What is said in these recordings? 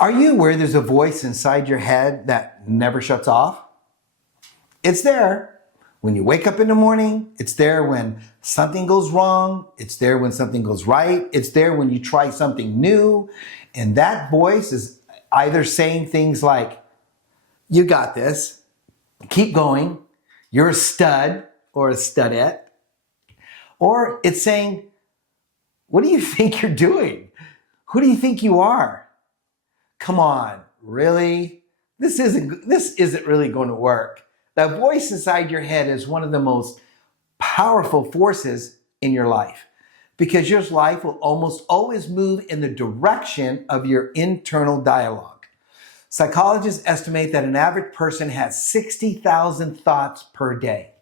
Are you aware there's a voice inside your head that never shuts off? It's there when you wake up in the morning. It's there when something goes wrong. It's there when something goes right. It's there when you try something new. And that voice is either saying things like, you got this, keep going, you're a stud or a studette. Or it's saying, what do you think you're doing? Who do you think you are? Come on, really? This isn't really going to work. That voice inside your head is one of the most powerful forces in your life because your life will almost always move in the direction of your internal dialogue. Psychologists estimate that an average person has 60,000 thoughts per day.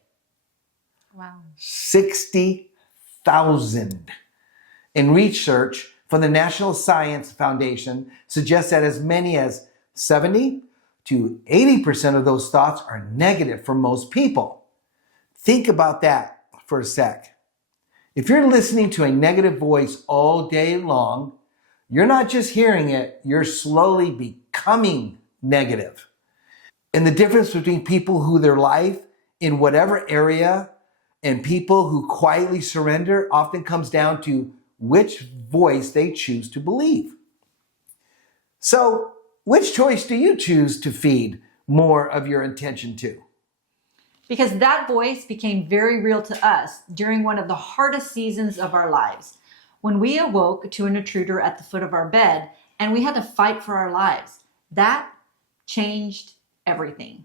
Wow. 60,000. In research from the National Science Foundation suggests that as many as 70 to 80% of those thoughts are negative for most people. Think about that for a sec. If you're listening to a negative voice all day long, you're not just hearing it, you're slowly becoming negative. And the difference between people who their life in whatever area and people who quietly surrender often comes down to which voice they choose to believe. So, which choice do you choose to feed more of your attention to? Because that voice became very real to us during one of the hardest seasons of our lives, when we awoke to an intruder at the foot of our bed and we had to fight for our lives. That changed everything.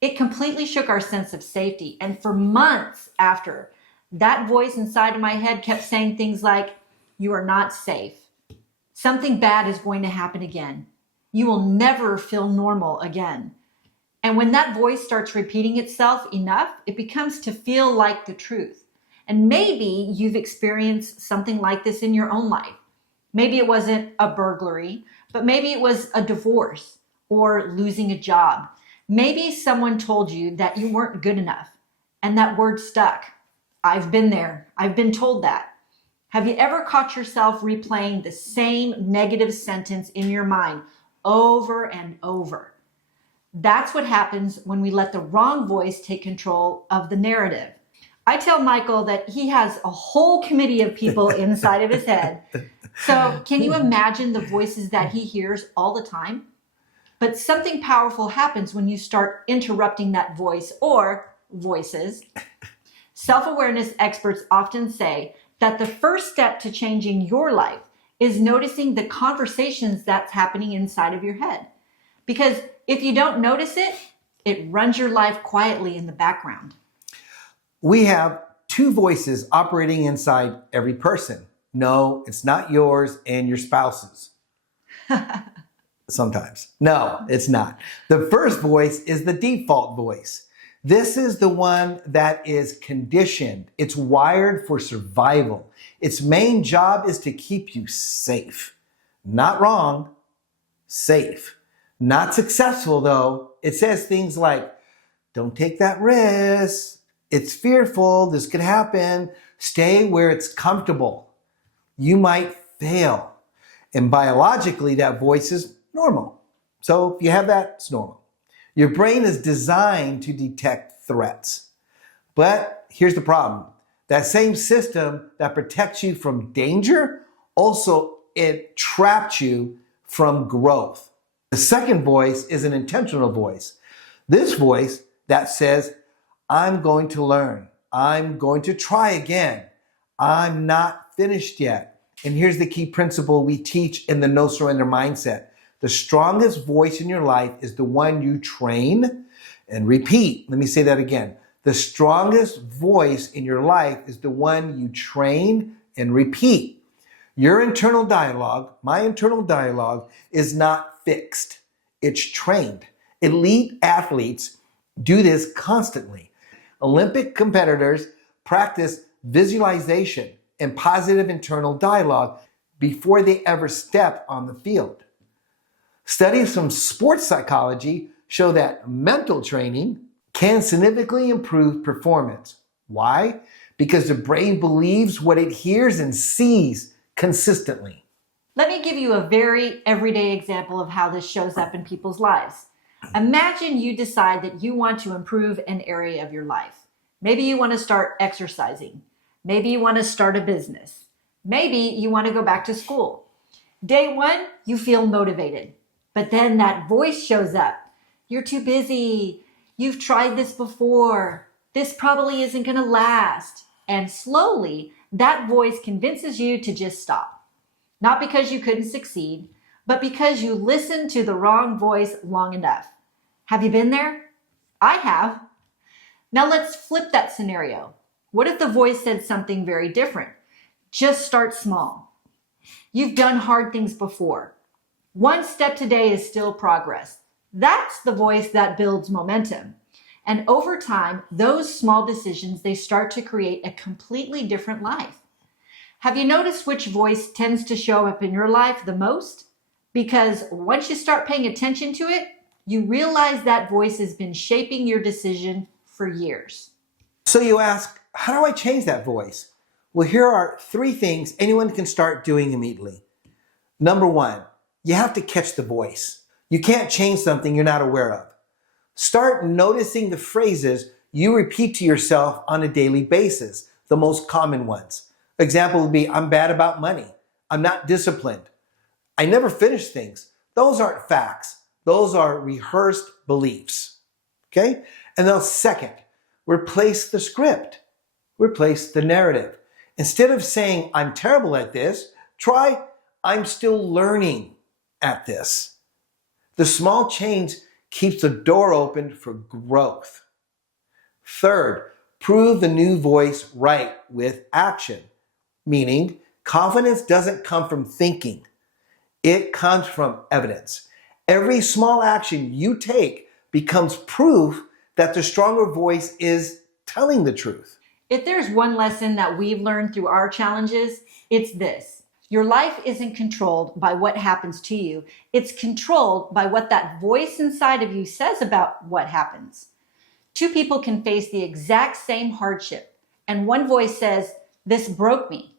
It completely shook our sense of safety. And for months after, that voice inside of my head kept saying things like, you are not safe. Something bad is going to happen again. You will never feel normal again. And when that voice starts repeating itself enough, it becomes to feel like the truth. And maybe you've experienced something like this in your own life. Maybe it wasn't a burglary, but maybe it was a divorce or losing a job. Maybe someone told you that you weren't good enough, and that word stuck. I've been there. I've been told that. Have you ever caught yourself replaying the same negative sentence in your mind over and over? That's what happens when we let the wrong voice take control of the narrative. I tell Michael that he has a whole committee of people inside of his head. So can you imagine the voices that he hears all the time? But something powerful happens when you start interrupting that voice or voices. Self-awareness experts often say that the first step to changing your life is noticing the conversations that's happening inside of your head. Because if you don't notice it, it runs your life quietly in the background. We have two voices operating inside every person. No, it's not yours and your spouse's. Sometimes. No, it's not. The first voice is the default voice. This is the one that is conditioned. It's wired for survival. Its main job is to keep you safe. Not wrong, safe. Not successful though. It says things like, don't take that risk. It's fearful. This could happen. Stay where it's comfortable. You might fail. And biologically, that voice is normal. So if you have that, it's normal. Your brain is designed to detect threats. But here's the problem. That same system that protects you from danger, also it trapped you from growth. The second voice is an intentional voice. This voice that says, I'm going to learn. I'm going to try again. I'm not finished yet. And here's the key principle we teach in the no surrender mindset. The strongest voice in your life is the one you train and repeat. Let me say that again. The strongest voice in your life is the one you train and repeat. Your internal dialogue, my internal dialogue, is not fixed. It's trained. Elite athletes do this constantly. Olympic competitors practice visualization and positive internal dialogue before they ever step on the field. Studies from sports psychology show that mental training can significantly improve performance. Why? Because the brain believes what it hears and sees consistently. Let me give you a very everyday example of how this shows up in people's lives. Imagine you decide that you want to improve an area of your life. Maybe you want to start exercising. Maybe you want to start a business. Maybe you want to go back to school. Day one, you feel motivated, but then that voice shows up. You're too busy. You've tried this before. This probably isn't going to last. And slowly, that voice convinces you to just stop. Not because you couldn't succeed, but because you listened to the wrong voice long enough. Have you been there? I have. Now let's flip that scenario. What if the voice said something very different? Just start small. You've done hard things before. One step today is still progress. That's the voice that builds momentum. And over time, those small decisions, they start to create a completely different life. Have you noticed which voice tends to show up in your life the most? Because once you start paying attention to it, you realize that voice has been shaping your decision for years. So you ask, how do I change that voice? Well, here are 3 things anyone can start doing immediately. Number 1, you have to catch the voice. You can't change something you're not aware of. Start noticing the phrases you repeat to yourself on a daily basis, the most common ones. Example would be, I'm bad about money. I'm not disciplined. I never finish things. Those aren't facts. Those are rehearsed beliefs. Okay? And then second, replace the script. Replace the narrative. Instead of saying, I'm terrible at this, try, I'm still learning at this. The small change keeps the door open for growth. Third, prove the new voice right with action. Meaning, confidence doesn't come from thinking. It comes from evidence. Every small action you take becomes proof that the stronger voice is telling the truth. If there's one lesson that we've learned through our challenges, it's this. Your life isn't controlled by what happens to you. It's controlled by what that voice inside of you says about what happens. 2 people can face the exact same hardship, and one voice says, this broke me.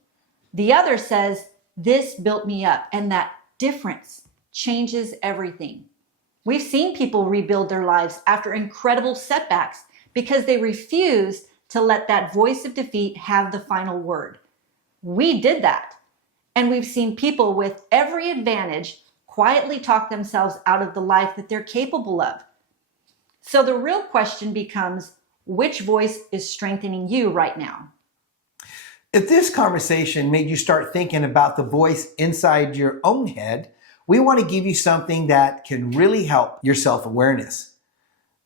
The other says, this built me up, and that difference changes everything. We've seen people rebuild their lives after incredible setbacks because they refused to let that voice of defeat have the final word. We did that. And we've seen people with every advantage quietly talk themselves out of the life that they're capable of. So the real question becomes, which voice is strengthening you right now? If this conversation made you start thinking about the voice inside your own head, we want to give you something that can really help your self-awareness.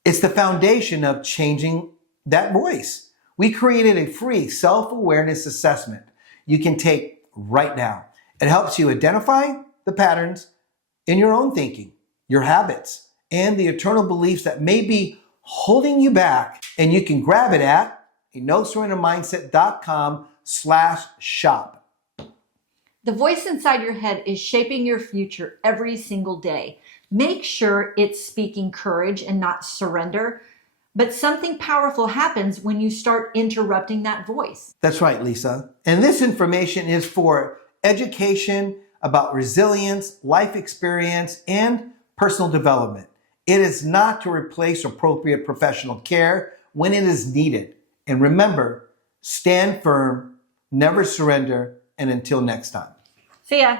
It's the foundation of changing that voice. We created a free self-awareness assessment you can take right now. It helps you identify the patterns in your own thinking, your habits, and the eternal beliefs that may be holding you back. And you can grab it at nosurrendermindset.com/shop. The voice inside your head is shaping your future every single day. Make sure it's speaking courage and not surrender. But something powerful happens when you start interrupting that voice. That's right, Lisa. And this information is for education about resilience, life experience, and personal development. It is not to replace appropriate professional care when it is needed. And remember, stand firm, never surrender, and until next time. See ya.